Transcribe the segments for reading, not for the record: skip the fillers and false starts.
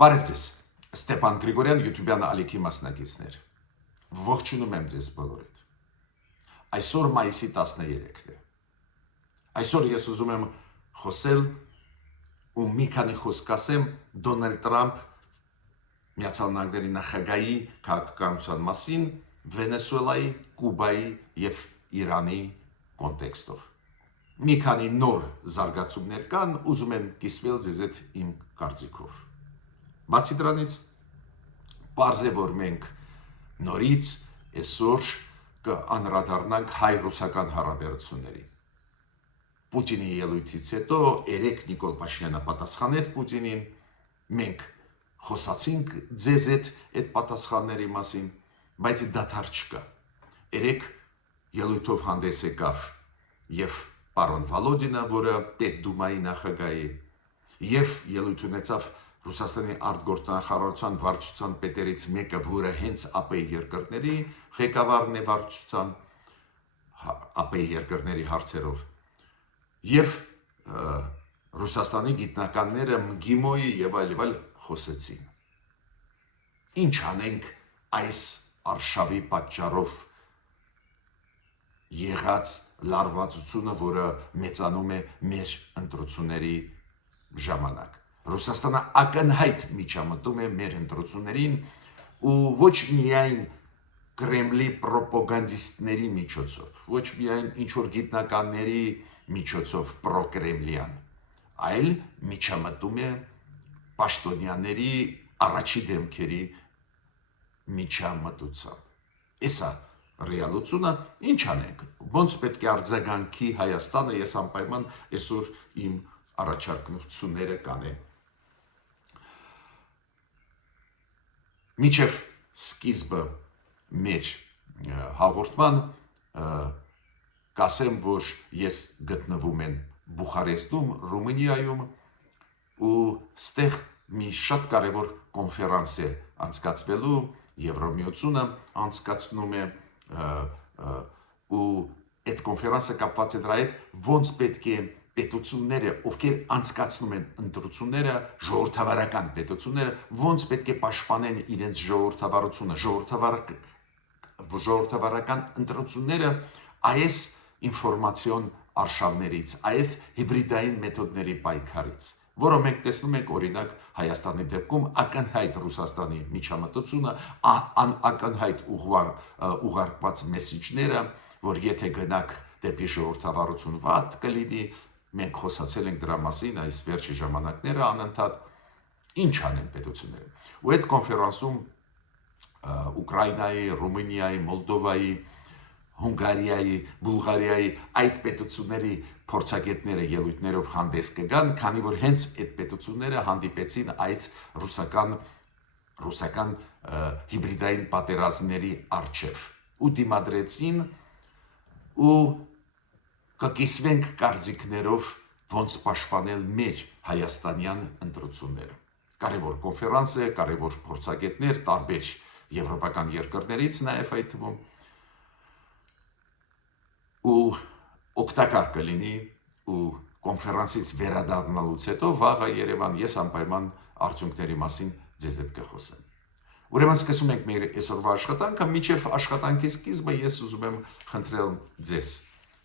Բարև ձեզ, Ստեփան Գրիգորյան, YouTube-յան ալիքի մասնակիցներ։ Ողջունում եմ ձեզ բոլորիդ։ Այսօր մայիսի 13-ն է։ Այսօր ես ուզում եմ խոսել ու մի քանի խոսք ասեմ Դոնալդ Տրամփ Միացյալ Նահանգների նախագահի քաղաքականության մասին, Վենեսուելայի, Կուբայի եւ Իրանի կոնտեքստով։ Մի քանի նոր զարգացումներ կան, ուզում եմ կիսվել ձեզ հետ իմ կարծիքով։ Բացի դրանից, պարզ է, որ մենք նորից այսօր կանդրադառնանք հայ-ռուսական հարաբերություններին։ Պուտինի ելույթից հետո երեք Նիկոլ Փաշինյանը պատասխանեց Պուտինին, մենք խոսացինք ձեզ հետ այդ պատասխանների մասին, բայց դադար չկա։ Երեք ելույթով հանդես եկավ եւ պարոն Վոլոդինը, որը Պետդումայի նախագահ է, եւ ելույթ ունեցավ Ռուսաստանի արտգործնախարարության վարչության պետերից մեկը, որը հենց ԱՊ երկրների ղեկավարն է վարչության ԱՊ երկրների հարցերով, եւ Ռուսաստանի գիտնականները ՄԳԻՄՈ-ի եւ այլ խոսեցին։ Ինչ անենք այս արշավի պատճառով եղած լարվածությունը, որը մեծանում է մեր ընտրությունների ժամանակ։ Ռուսաստանը ակնհայտ միջամտում է մեր ընտրություններին ու ոչ միայն Կրեմլի պրոպագանդիստների միջոցով, ոչ միայն ինչ-որ գիտնականների միջոցով պրոկրեմլյան, այլ միջամտում է պաշտոնյաների առաջի դեմքերի միջամտությամբ։ Էսա ռեալությունը, ինչ անենք, ոնց պետք է արձագանքի Հայաստանը, ես անպայման այսօր իմ առաջարկությունները կանեմ։ Մինչև սկիզբը մեր հաղորդման կասեմ, որ ես գտնվում եմ Բուխարեստում, Ռումինիայում, ու ստեղ մի շատ կարևոր կոնֆերանս է անցկացվելու, Եվրամիությունը անցկացնում է, ու այդ կոնֆերանսը կապված է դրա հետ, ոնց պետք է պետությունները, ովքեր անցկացնում են ընտրությունները, ժողովրդավարական պետությունները, ոնց պետք է պաշտպանեն իրենց ժողովրդավարությունը, ժողովրդավարական ընտրությունները այս ինֆորմացիոն արշավներից, այս հիբրիդային մեթոդների պայքարից, որը մենք տեսնում ենք օրինակ Հայաստանի դեպքում ակնհայտ Ռուսաստանի միջամտությունը, ակնհայտ ուղարկված մեսիջները, որ եթե գնաք դեպի ժողովրդավարություն վատ կլինի, մենք խոսացել ենք դրա մասին այս վերջի ժամանակները անընդհատ, ինչ անեն պետությունները։ Ու այդ կոնֆերանսում Ուկրաինայի, Ռումինիայի, Մոլդովայի, Հունգարիայի, Բուլղարիայի այդ պետությունների փորձագետները ելույթներով հանդես կգան, քանի որ հենց այդ պետությունները հանդիպեցին այս ռուսական հիբրիդային պատերազմների առջև ու դիմադրեցին ու կկիսվենք կարծիքներով ոնց պաշտպանել մեր հայաստանյան ընտրությունները։ Կարևոր կոնֆերանս է, կարևոր փորձագետներ տարբեր եվրոպական երկրներից նաև այդ թվում, ու օգտակար կլինի, ու կոնֆերանսից վերադառնալուց հետո վաղը Երևան ես անպայման արդյունքների մասին ձեզ հետ կխոսեմ։ Ուրեմն սկսում ենք մեր այսօրվա աշխատանքը, մինչև աշխատանքի սկիզբը ես ուզում եմ խնդրել ձեզ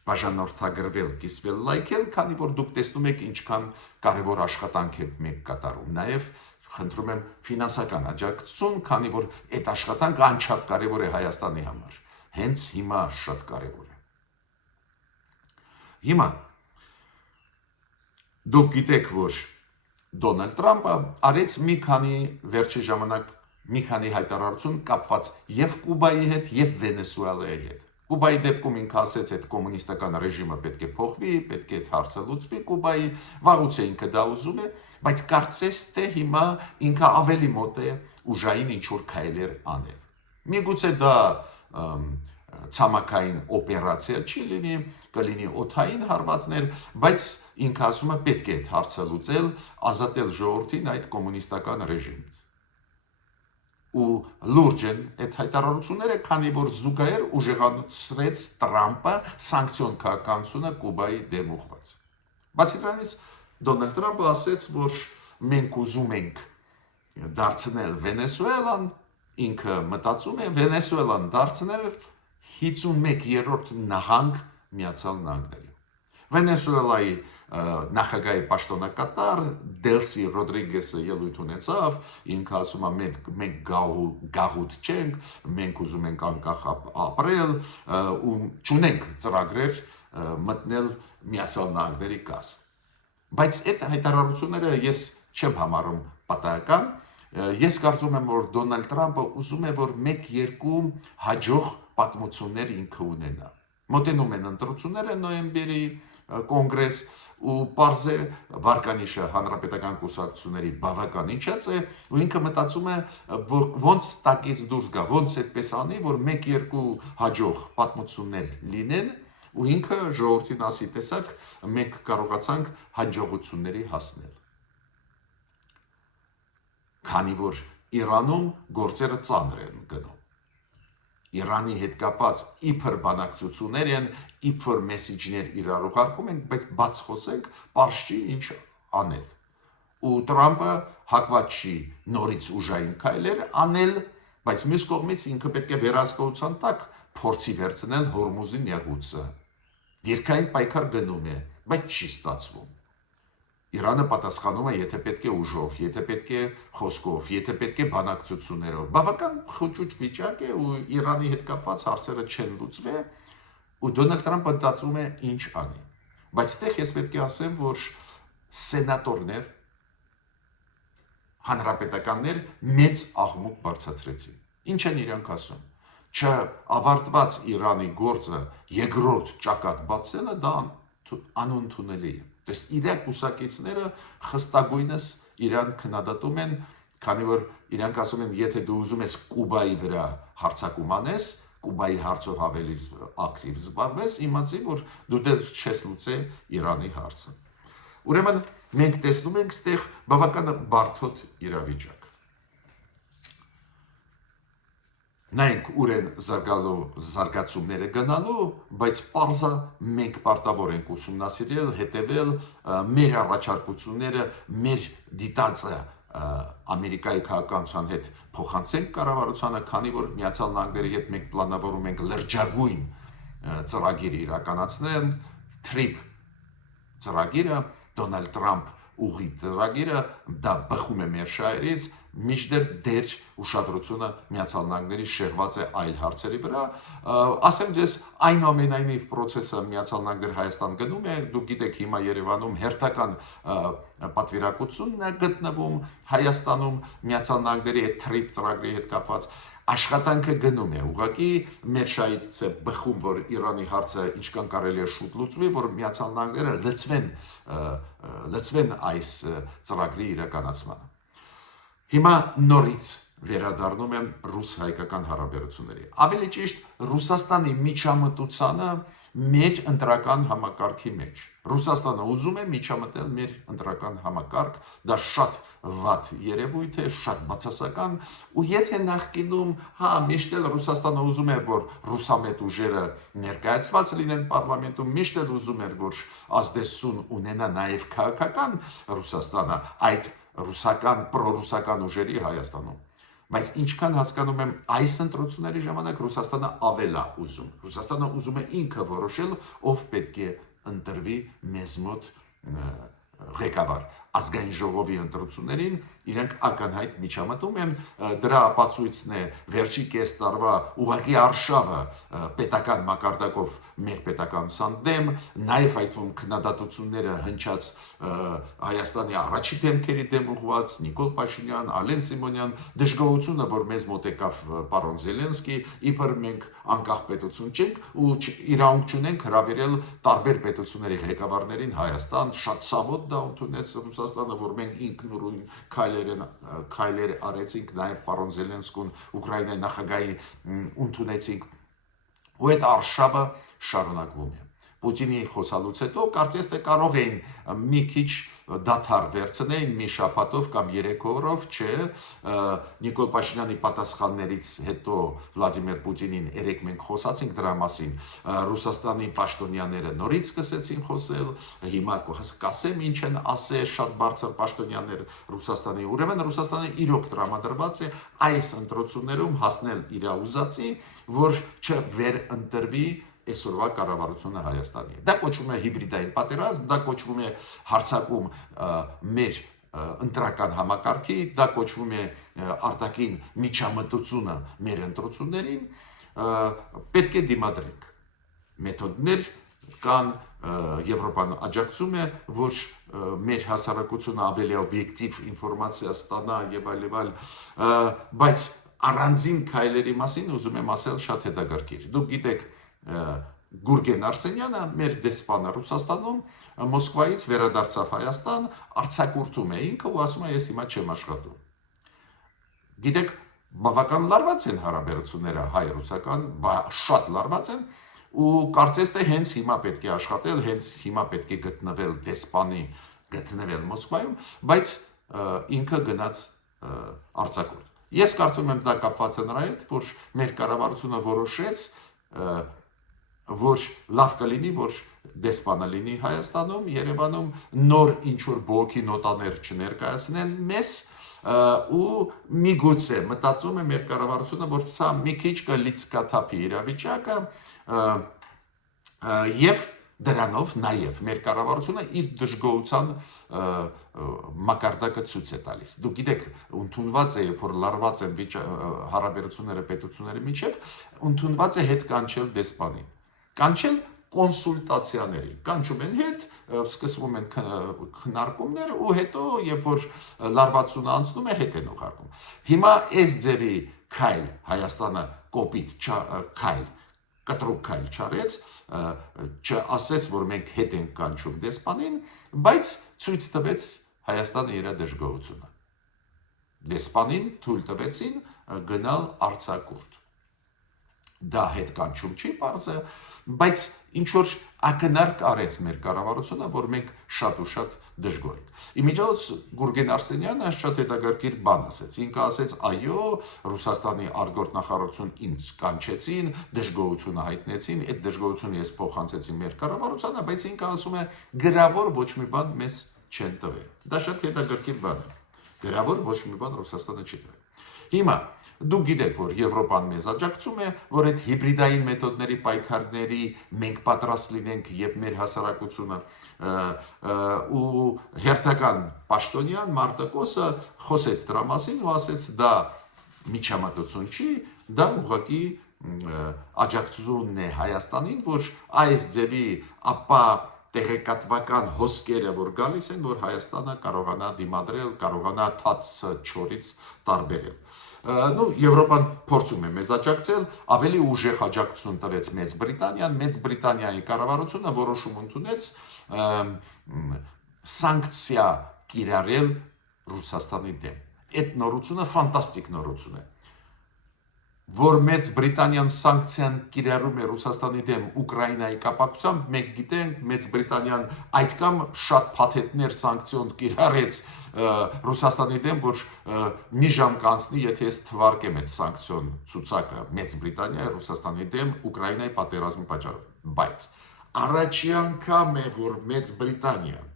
բաժանորդագրվել, կիսվել, լայքել, քանի որ դուք տեսնում եք ինչքան կարևոր աշխատանք է մենք կատարում։ Նաև խնդրում եմ ֆինանսական աջակցություն, քանի որ այդ աշխատանքը անչափ կարևոր է Հայաստանի համար։ Հենց հիմա շատ կարևոր է։ Հիմա դուք գիտեք, որ Դոնալդ Տրամփը արեց մի քանի վերջի ժամանակ մի քանի հայտարարություն կապված եւ Կուբայի հետ եւ Վենեսուելայի հետ։ Կուբայի դեպքում ինքը ասեց, այդ կոմունիստական ռեժիմը պետք է փոխվի, պետք է հարցը լուծվի Կուբայի, վաղուց է ինքը դա ուզում է, բայց կարծես թե հիմա ինքը ավելի մոտ է ուժային ինչ-որ քայլեր անել։ Միգուցե դա ցամաքային օպերացիա չի լինի, կլինի օդային հարվածներ, բայց ինքը ասում է պետք է այդ հարցը լուծել, ազատել ժողովրդին այդ կոմունիստական ռեժիմից։ Ու լուրջ են այդ հայտարարությունները, քանի որ զուգահեռ ուժեղացրեց Տրամփը սանկցիոն քաղաքականությունը Կուբայի դեմ ուղղված։ Բացի դրանից Դոնալդ Տրամփը ասեց, որ մենք ուզում ենք դարձնել Վենեսուելան, ինքը մտածում է Վենեսուելան դարձնել 51-րդ նահանգ Միացյալ Նահանգների։ Վենեսուելայի նախագահի պաշտոնակատար Դելսի Ռոդրիգեսը ելույթ ունեցավ, ինքը ասում է մենք գաղութ չենք, մենք ուզում ենք անկախ ապրել ու չունենք ծրագրեր մտնել Միացյալ Նահանգների կազմ։ Բայց այդ հայտարարությունները ես չեմ համարում պատահական։ Ես կարծում եմ, որ Դոնալդ Թրամփը ուզում է, որ 1-2 հաջող պատմություններ ինքը ունենա։ Մոտենում են ընտրությունները նոյեմբերի կոնգրես ու պարզ է վարկանիշը հանրապետական կուսակցությունների բավական իջած է ու ինքը մտածում է որ ոնց տակից դուրս գա, ոնց այդպես անի, որ 1-2 հաջող պատմություններ լինեն ու ինքը ժողովրդին ասի տեսակ մենք կարողացանք հաջողությունների հասնել։ Քանի որ Իրանում գործերը ծանր են գնում։ Իրանի հետ կապած իբր բանակցություններ են, իբր մեսիջներ իրար ուղարկում են, բայց բաց խոսենք, պարզ չի ինչ անել։ Ու Տրամփը հակված չի նորից ուժային քայլեր անել, բայց մյուս կողմից ինքը պետք է վերահսկողության տակ փորձի վերցնել Հորմուզի նեղուցը։ Դիրքային պայքար գնում է, բայց չի ստացվում։ Իրանը պատասխանում է, եթե պետք է ուժով, եթե պետք է խոսքով, եթե պետք է բանակցություններով։ Բավական խոճուճ վիճակ է ու Իրանի հետ կապված հարցերը չեն լուծվել ու Դոնալդ Թրամփը մտածում է ինչ անի։ Բայց այդտեղ ես պետք է ասեմ, որ սենատորներ, հանրապետականներ մեծ աղմուկ բարձրացրեցին։ Ինչ են իրանք ասում։ Չավարտված Իրանի գործը երկրորդ ճակատ բացելը դա անընդունելի է։ Դες իրակ կուսակիցները խստագույնս իրան քննադատում են, քանի որ իրանք ասում են, եթե դու ուզում ես Կուբայի վրա հարձակում անես, Կուբայի հարցով ավելի ակտիվ զբաղվես, իմացի, որ դու դեռ չես լուծել Իրանի հարցը։ Ուրեմն մենք տեսնում ենք այստեղ բավական բարդ իրավիճակ։ Նայենք ուր են զարգացումները գնալու, բայց պարզա մենք պարտավոր ենք ուսումնասիրել, հետևել մեր առաջարկությունները, մեր դիտածը Ամերիկայի քաղաքականության հետ փոխանցենք կառավարությանը, քանի որ Միացյալ Նահանգների հետ մենք պլանավորում ենք լրջագույն ծրագիր իրականացնել, TRIP ծրագիրը, Դոնալդ Թրամփ ուղի ծրագիրը, դա բխում է մեր շահերից, մինչդեռ դեր ուշադրությունը Միացյալ Նահանգների շեղված է այլ հարցերի վրա, ասեմ ձեզ այնուամենայնիվ process-ը Միացյալ Նահանգներ Հայաստան գնում է, դուք գիտեք հիմա Երևանում հերթական պատվիրակությունն է գտնվում Հայաստանում Միացյալ Նահանգների այդ TRIP ծրագրի հետ կապված աշխատանքը գնում է, ուղղակի մեր շահից է բխում, որ Իրանի հարցը ինչքան կարելի է շուտ լուծվի, որ Միացյալ Նահանգները լծվեն այս ծրագրի իրականացմանը։ Հիմա նորից վերադառնում եմ ռուս-հայկական հարաբերությունների։ Ավելի ճիշտ Ռուսաստանի միջամտությանը մեր ընտրական համակարգի մեջ։ Ռուսաստանը ուզում է միջամտել մեր ընտրական համակարգ, դա շատ վատ երևույթ է, շատ բացասական, ու եթե նախկինում, միշտ էլ Ռուսաստանը ուզում էր, որ ռուսամետ ուժերը ներկայացված լինեն պարլամենտում, միշտ էլ ուզում էր, որ ազդեցություն ունենա նաև քաղաքական Ռուսաստանը այդ ռուսական, պրոռուսական ուժերի Հայաստանում։ Բայց ինչքան հասկանում եմ, այս ընտրությունների ժամանակ Ռուսաստանը ավել է ուզում։ Ռուսաստանը ուզում է ինքը որոշել, ով պետք է ընտրվի մեզ մոտ ղեկավար։ Ազգային ժողովի ընտրություններին իրենք ակնհայտ միջամտում են, դրա ապացույցն է վերջի կես տարվա ուղղակի արշավը պետական մակարդակով մեր պետականության դեմ, նաև այդ թվում քննադատությունները հնչած Հայաստանի առաջի դեմքերի դեմ ուղղված Նիկոլ Փաշինյան, Ալեն Սիմոնյան, դժգոհությունը, որ մեզ մոտ եկավ պարոն Զելենսկի, իբր մենք անկախ պետություն չենք ու իրավունք չունենք հրավիրել տարբեր պետությունների ղեկավարներին Հայաստան, շատ ցավոտ դա ընդունեց Ռուսաստանը, որ մենք ինքնուրույն քայլեր արեցինք, նաև պարոն Զելենսկուն Ուկրաինայի նախագահի ընդունեցինք, ու այդ արշավը շարունակվում է։ Պուտինի խոսալուց հետո կարծես թե կարող էին մի քիչ դադար վերցնեին մի շաբաթով կամ 3 օրով, չէ, Նիկոլ Փաշինյանի պատասխաններից հետո Վլադիմիր Պուտինին երեք մենք խոսացինք դրա մասին, Ռուսաստանի պաշտոնյաները նորից սկսեցին խոսել, հիմա կասեմ ինչ են ասել շատ բարձր պաշտոնյաներ Ռուսաստանի, ուրեմն Ռուսաստանը իրոք տրամադրված է այս ընտրություններում հասնել իր ուզածի, որ չվերընտրվի այսօրվա կառավարությունը Հայաստանի։ Դա կոչվում է հիբրիդային պատերազմ, դա կոչվում է հարձակում մեր ընտրական համակարգի, դա կոչվում է արտաքին միջամտությունը մեր ընտրություններին, պետք է դիմադրենք։ Մեթոդներ կան, Եվրոպան աջակցում է, որ մեր հասարակությունը ավելի օբյեկտիվ ինֆորմացիա ստանա եւ այլ, բայց առանձին քայլերի մասին ուզում եմ ասել շատ հետաքրքիր։ Դուք գիտեք, Գուրգեն Արսենյանը, մեր դեսպանը Ռուսաստանում, Մոսկվայից վերադարձավ Հայաստան, արձակուրդում է ինքը ու ասում է ես հիմա չեմ աշխատում։ Գիտեք, բավական լարված են հարաբերությունները հայ-ռուսական, շատ լարված են ու կարծես թե հենց հիմա պետք է աշխատել, հենց հիմա պետք է գտնվել դեսպանի, գտնվել Մոսկվայում, բայց ինքը գնաց արձակուրդ։ Ես կարծում եմ դա կապված է նրա հետ, որ մեր կառավարությունը որոշեց, որ լավ կլինի, որ դեսպանը լինի Հայաստանում, Երևանում, նոր ինչ-որ բողոքի նոտաներ չներկայացնեն մեզ ու միգուցե մտածում է մեր կառավարությունը, որ սա մի քիչ կլիցկաթափի իրավիճակը եւ դրանով նաև մեր կառավարությունը իր դժգոհության մակարդակը ցույց է տալիս։ Դուք գիտեք, ընդունված է, երբ որ լարված են հարաբերությունները պետությունների միջև, ընդունված է հետ կանչել դեսպանին։ Կանչել կոնսուլտացիաների, կանչում են հետ, սկսվում են քննարկումներ ու հետո, երբ որ լարվածությունը անցնում է, հետ են ուղարկում։ Հիմա այս ձևի քայլ Հայաստանը կոպիտ քայլ, կտրուկ քայլ չարեց, չասեց, որ մենք հետ ենք կանչում դեսպանին, բայց ցույց տվեց Հայաստանը իր դժգոհությունը։ Դեսպանին թույլ տվեցին գնալ արձակուրդ։ Դա հետ կանչում չի պարզը, բայց ինչ որ ակնարկ արեց մեր կառավարությունը, որ մենք շատ ու շատ դժգոհ ենք։ Իմիջիայլոց Գուրգեն Արսենյանը շատ հետաքրքիր բան ասեց։ Ինքը ասեց, այո, Ռուսաստանի արտգործնախարարություն ինձ կանչեցին, դժգոհությունը հայտնեցին, այդ դժգոհությունը ես փոխանցեցի մեր կառավարությանը, բայց ինքը ասում է, գրավոր ոչ մի բան մեզ չեն տվել։ Դա շատ հետաքրքիր բան է։ Գրավոր ոչ մի բան Ռուսաստանը չի տվել։ Հիմա դուք գիտեք, որ Եվրոպան մեզ աջակցում է, որ այդ հիբրիդային մեթոդների պայքարների մենք պատրաստ լինենք եւ մեր հասարակությունը ու հերթական պաշտոնյան Մարտակոսը խոսեց դրա մասին ու ասեց դա միջամտություն չի, դա ուղղակի աջակցությունն է Հայաստանին, որ այս ձևի ապա տեղեկատվական հոսքերը, որ գալիս են, որ Հայաստանը կարողանա դիմադրել, կարողանա թաց չորից տարբերել։ Եվրոպան փորձում է մեզ աջակցել, ավելի ուժեղ աջակցություն տվեց Մեծ Բրիտանիան, Մեծ Բրիտանիայի կառավարությունը որոշում ընդունեց սանկցիա կիրառել Ռուսաստանի դեմ։ Այդ նորությունը ֆանտաստիկ նորություն է։ Որ Մեծ Բրիտանիան սանկցիան կիրառում է Ռուսաստանի դեմ Ուկրաինայի կապակցությամբ, մենք գիտենք, Մեծ Բրիտանիան այդքան շատ փաթեթներ սանկցիոն կիրառեց Ռուսաստանի դեմ, որ մի ժամ կանցնի, եթե ես թվարկեմ այդ սանկցիոն ցուցակը Մեծ Բրիտանիայի Ռուսաստանի դեմ Ուկրաինայի պատերազմի պատճառով։ Բայց առաջի անգամ է, որ Մեծ Բրիտանիան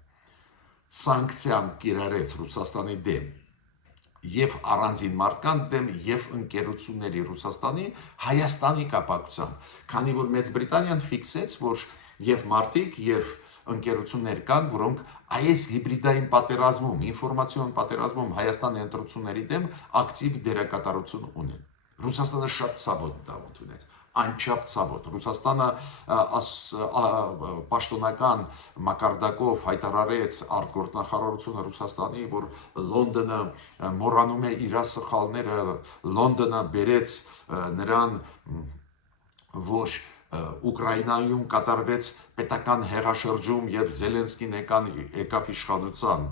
սանկցիան կիրառեց Ռուսաստանի դեմ եւ առանձին մարդկանց դեմ եւ ընկերությունների Ռուսաստանի Հայաստանի կապակցությամբ, քանի որ Մեծ Բրիտանիան ֆիքսեց, որ եւ մարդիկ եւ ընկերություններ կան, որոնք այս հիբրիդային պատերազմում, ինֆորմացիոն պատերազմում Հայաստանի ընտրությունների դեմ ակտիվ դերակատարություն ունեն։ Ռուսաստանը շատ ցավոտ դա ընդունեց, անչափ ցավոտ։ Ռուսաստանը պաշտոնական մակարդակով հայտարարեց արտգործնախարարությունը Ռուսաստանի, որ Լոնդոնը մոռանում է իր սխալները, Լոնդոնը բերեց նրան, որ Ուկրաինայում կատարվեց պետական հեղաշրջում եւ Զելենսկին եկավ իշխանության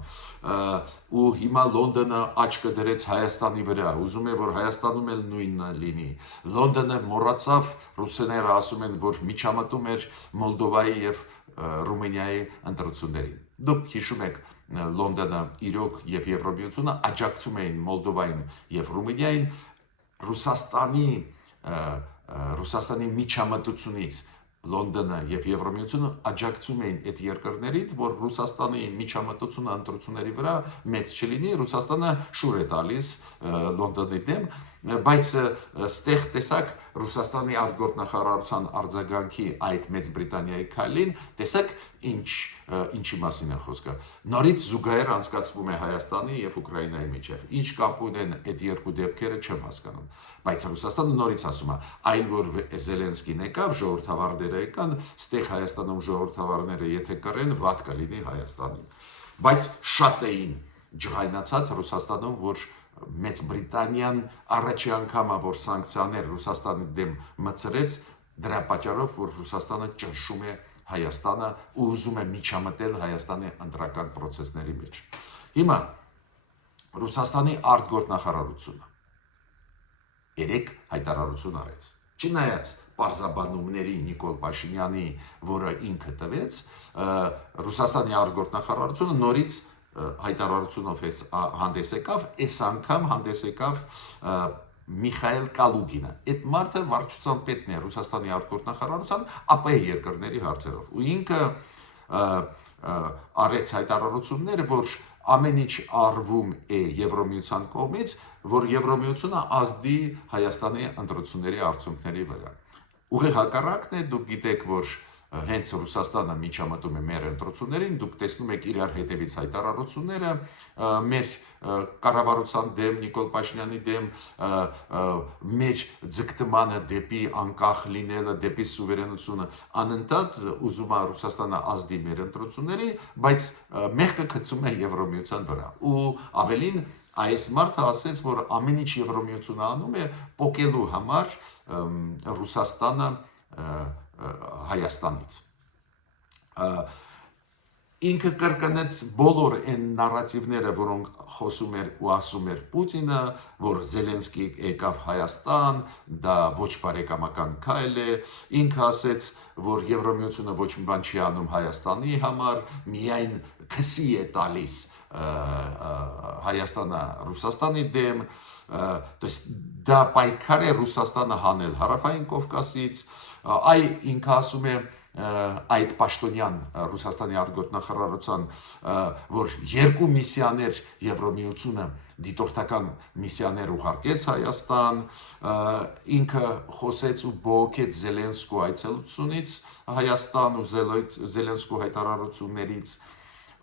ու հիմա Լոնդոնը աչքը դրեց Հայաստանի վրա, ուզում է որ Հայաստանում էլ նույնը լինի։ Լոնդոնը մոռացավ, ռուսերենը ասում են, որ միջամտում էր Մոլդովայի եւ Ռումինիայի ընտրություններին։ Դուք հիշում եք Լոնդոնը իրոք եւ Եվրոմիությունը աջակցում էին Մոլդովային եւ Ռումինիային Ռուսաստանի միջամտությունից Լոնդոնը եւ Եվրոմիությունը աջակցում էին այդ երկրներին, որ Ռուսաստանի միջամտությունը ընտրությունների վրա մեծ չլինի, Ռուսաստանը շուր է տալիս Լոնդոնի դեմ, բայց ստեղ տեսակ Ռուսաստանի արտգործնախարարության արձագանքի այդ Մեծ Բրիտանիայի քայլին, տեսակ ինչի մասին է խոսքը։ Նորից զուգահեռ անցկացվում է Հայաստանի եւ Ուկրաինայի միջեւ։ Ինչ կապ ունեն այդ երկու դեպքերը չեմ հասկանում։ Բայց Ռուսաստանը նորից ասում է, այն որ Զելենսկին եկավ, ժողովրդավարները եկան, ստեղ Հայաստանում ժողովրդավարները եթե կռեն, վատ կլինի Հայաստանին։ Բայց շատ էին ջղայնացած Ռուսաստանում, որ Մեծ Բրիտանիան առաջի անգամը որ սանկցիաներ Ռուսաստանի դեմ մտցրեց, դրա պատճառով որ Ռուսաստանը ճնշում է Հայաստանը ու ուզում է միջամտել Հայաստանի ընտրական process-ների մեջ։ Հիմա Ռուսաստանի արտգործնախարարությունը երեք հայտարարություն արեց։ Չնայած պարզաբանումների Նիկոլ Փաշինյանի, որը ինքը տվեց, Ռուսաստանի արտգործնախարարությունը նորից հայտարարությունով հանդես եկավ, այս անգամ հանդես եկավ Միխայել Կալուգինը։ Այդ մարդը վարչության պետն է Ռուսաստանի արտգործնախարարության ԱՊ երկրների հարցերով։ Ու ինքը արեց հայտարարություններ, որ ամեն ինչ արվում է Եվրոմիության կողմից, որ Եվրոմիությունը ազդի Հայաստանի ընտրությունների արդյունքների վրա։ Ուղիղ հակառակն է, դուք գիտեք, որ հենց Ռուսաստանը միջամտում է մեր ընտրություններին, դուք տեսնում եք իրար հետևից հայտարարությունները մեր կառավարության դեմ, Նիկոլ Փաշինյանի դեմ, մեր ձգտմանը դեպի անկախ լինելը, դեպի սուվերենությունը, անընդհատ ուզում է Ռուսաստանը ազդի մեր ընտրությունների, բայց մեղքը գցում է Եվրոմիության վրա։ Ու ավելին այս մարդը ասեց, որ ամեն ինչ Եվրոմիությունը անում է պոկելու համար Ռուսաստանը Հայաստանից։ Ինքը կրկնեց բոլոր այն նարատիվները, որոնք խոսում էր ու ասում էր Պուտինը, որ Զելենսկի եկավ Հայաստան, դա ոչ բարեկամական քայլ է, ինքը ասեց, որ Եվրոմիությունը ոչ մի բան չի անում Հայաստանի համար, միայն քսի է տալիս Հայաստանը Ռուսաստանի դեմ, то есть դա պայքար է Ռուսաստանը հանել Հարավային Կովկասից, այ ինքը ասում է այդ Պաշտոնյան Ռուսաստանի արտգործնախարարության, որ երկու միսիաներ Եվրոմիությունը դիտորդական միսիաներ ուղարկեց Հայաստան, ինքը խոսեց ու բողոքեց Զելենսկու այցելությունից Հայաստան ու Զելենսկու հայտարարություններից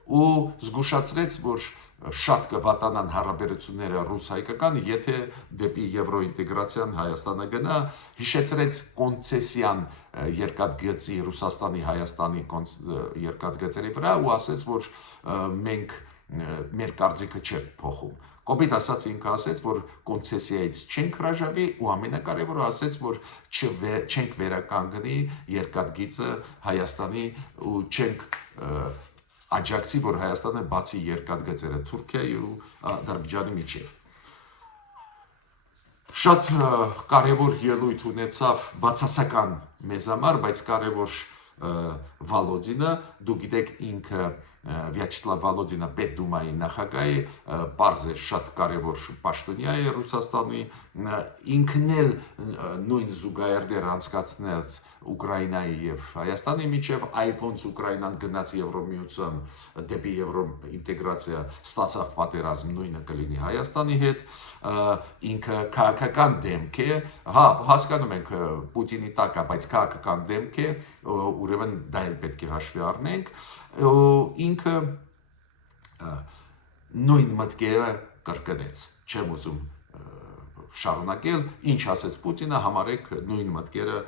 ու զգուշացրեց, որ շատ կվատանան հարաբերությունները ռուս-հայկական, եթե դեպի եվրոինտեգրացիան Հայաստանը գնա, հիշեցրեց կոնցեսիան երկաթգծի Ռուսաստանի Հայաստանի երկաթգծերի վրա ու ասեց, որ մենք մեր կարծիքը չէ փոխում։ Կոպիտ ասած ինքը ասեց, որ կոնցեսիայից չենք հրաժարվի ու ամենակարևորը ասեց, որ չենք վերականգնի երկաթգիծը Հայաստանի ու չենք աջակցի, որ Հայաստանը բացի երկաթգծերը Թուրքիայի ու Ադրբեջանի միջև։ Շատ կարևոր ելույթ ունեցավ բացասական մեզ համար, բայց կարևոր Վալոդինը, դու գիտեք ինքը Վյաչեսլավ Վալոդինը Պետդումայի նախագահի, պարզ է շատ կարևոր պաշտոնյա է Ռուսաստանի, ինքն էլ նույն զուգահեռներ անցկացնեց Ուկրաինայի եւ Հայաստանի միջև, այլ ոնց Ուկրաինան գնաց Եվրոմիության դեպի եվրոինտեգրացիա, ստացավ պատերազմ, նույնը կլինի Հայաստանի հետ, ինքը քաղաքական դեմք է, հա, հասկանում ենք Պուտինի տակ է, բայց քաղաքական դեմք է, ուրեմն դա էլ պետք է հաշվի առնենք, ինքը նույն մտքերը կրկնեց, չեմ ուզում շարունակել, ինչ ասեց Պուտինը, համարեք նույն մտքերը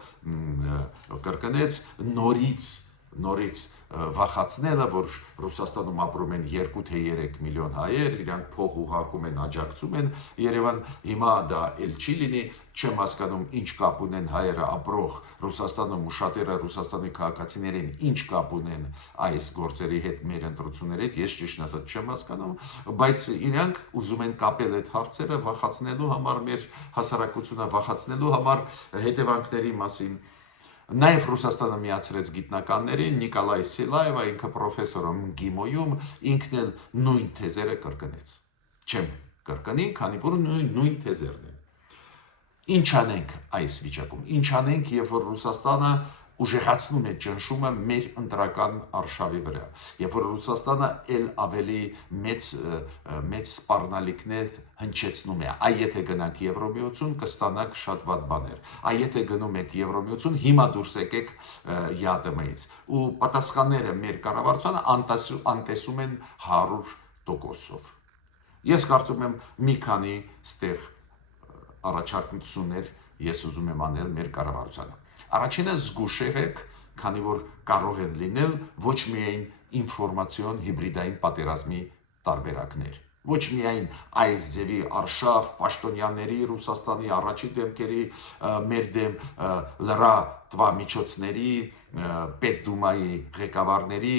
կրկնեց, նորից վախացնելը, որ Ռուսաստանում ապրում են 2 թե 3 միլիոն հայեր, իրանք փող ուղարկում են, աջակցում են Երևան, հիմա դա էլ չի լինի, չեմ հասկանում ինչ կապ ունեն հայերը ապրող Ռուսաստանում ու շատերը Ռուսաստանի քաղաքացիներին ինչ կապ ունեն այս գործերի հետ մեր ընտրությունների հետ, ես ճիշտ ասած չեմ հասկանում, բայց իրանք ուզում են կապել այդ հարցերը վախացնելու համար մեր հասարակությունը վախացնելու համար հետևանքների մասին Նաև Ռուսաստանը միացրեց գիտնականներին, Նիկոլայ Սիլաևը, ինքը պրոֆեսորը ՄԳԻՄՈ-ում, ինքն էլ նույն թեզերը կրկնեց։ Չեմ կրկնի, քանի որ նույն թեզերն են։ Ինչ անենք այս վիճակում։ Ինչ անենք, երբ որ Ռուսաստանը ուժեղացնում է ճնշումը մեր ընտրական արշավի վրա, երբ որ Ռուսաստանը ել ավելի մեծ սպառնալիքներ հնչեցնում է։ Այ եթե գնանք Եվրոմիություն, կստանանք շատ վատ բաներ։ Այ եթե գնում եք Եվրոմիություն, հիմա դուրս եկեք ԵԱՏՄ-ից։ Ու պատասխանները մեր կառավարությանը անտեսում են 100%-ով։ Ես կարծում եմ մի քանի ստեղ առաջարկություններ ես ուզում եմ անել մեր կառավարությանը։ Առաջինը զգուշ եղեք, քանի որ կարող են լինել ոչ միայն ինֆորմացիոն հիբրիդային պատերազմի տարբերակներ, ոչ միայն այս ձևի արշավ պաշտոնյաների Ռուսաստանի առաջի դեմքերի մեր դեմ լրատվամիջոցների պետդումայի ղեկավարների,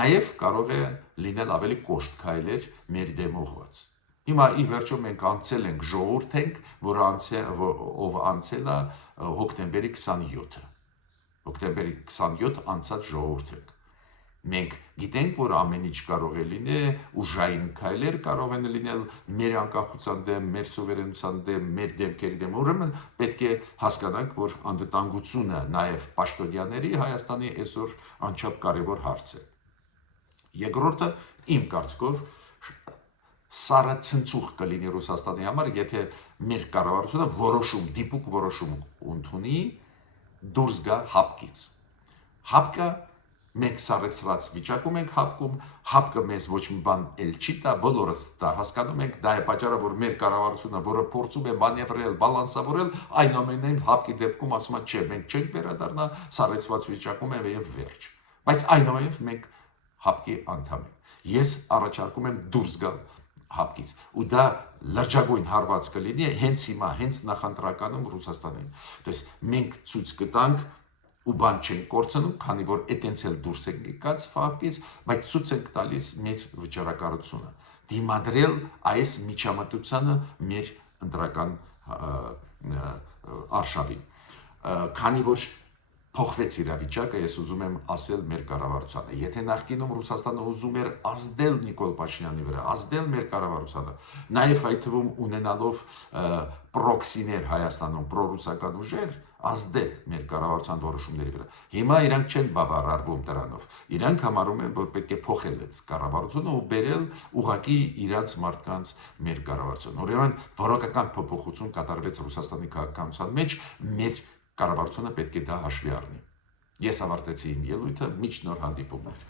նաև կարող է լինել ավելի կոշտ քայլեր մեր դեմ ուղղված։ Հիմա ի վերջո մենք անցել ենք ժողովուրդ ենք, ով անցել է հոկտեմբերի 27-ը։ Հոկտեմբերի 27 անցած ժողովուրդ ենք։ Մենք գիտենք, որ ամեն ինչ կարող է լինել, ուժային քայլեր կարող են լինել մեր անկախության դեմ, մեր սուվերենության դեմ, մեր դեմքերի դեմ։ Ուրեմն պետք է հասկանանք, որ անվտանգությունը նաև պաշտոնյաների Հայաստանի այսօր անչափ կարևոր հարց է։ Երկրորդը, իմ կարծիքով, սառը ցնցուղ կլինի Ռուսաստանի համար, եթե մեր կառավարությունը դիպուկ որոշում ընդունի դուրս գա հապկից։ Հապկը մենք սառեցված վիճակում ենք հապկում, հապկը մեզ ոչ մի բան էլ չի տա, բոլորս դա հասկանում ենք, դա է պատճառը, որ մեր կառավարությունը, որը փորձում է մանևրել, բալանսավորել, այնուամենայնիվ հապկի դեպքում ասում է, չէ, մենք չենք վերադառնա, սառեցված վիճակում է եւ վերջ։ Բայց այնուամենայնիվ մենք հապկի անդամ ենք։ Ես առաջարկում եմ դուրս գալ հապկից, ու դա լրջագույն հարված կլինի հենց հիմա, հենց նախընտրականում Ռուսաստանին։ Դες մենք ցույց կտանք ու բան չենք կորցնում, քանի որ այտենց էլ դուրս ենք եկած հապկից, բայց ցույց ենք տալիս մեր վճռականությունը։ Դիմադրել այս միջամտությանը մեր ընտրական արշավին։ Քանի որ փոխվեց իրավիճակը, ես ուզում եմ ասել մեր կառավարությանը, եթե նախկինում Ռուսաստանը ուզում էր ազդել Նիկոլ Փաշինյանի վրա, ազդել մեր կառավարությանը, նաև այդ թվում ունենալով պրոքսիներ Հայաստանում, պրոռուսական ուժեր, ազդել մեր կառավարության որոշումների վրա։ Հիմա իրանք չեն բավարարվում դրանով։ Իրանք համարում են, որ պետք է փոխել այդ կառավարությունը ու բերել ուղղակի իրանց մարդկանց մեր կառավարություն։ Ուրեմն որակական փոփոխություն կատարվեց Ռուսաստանի քաղաքականության մեջ, մեր կառավարությունը պետք է դա հաշվի առնի։ Ես ավարտեցի իմ ելույթը, մինչ նոր հանդիպումներ։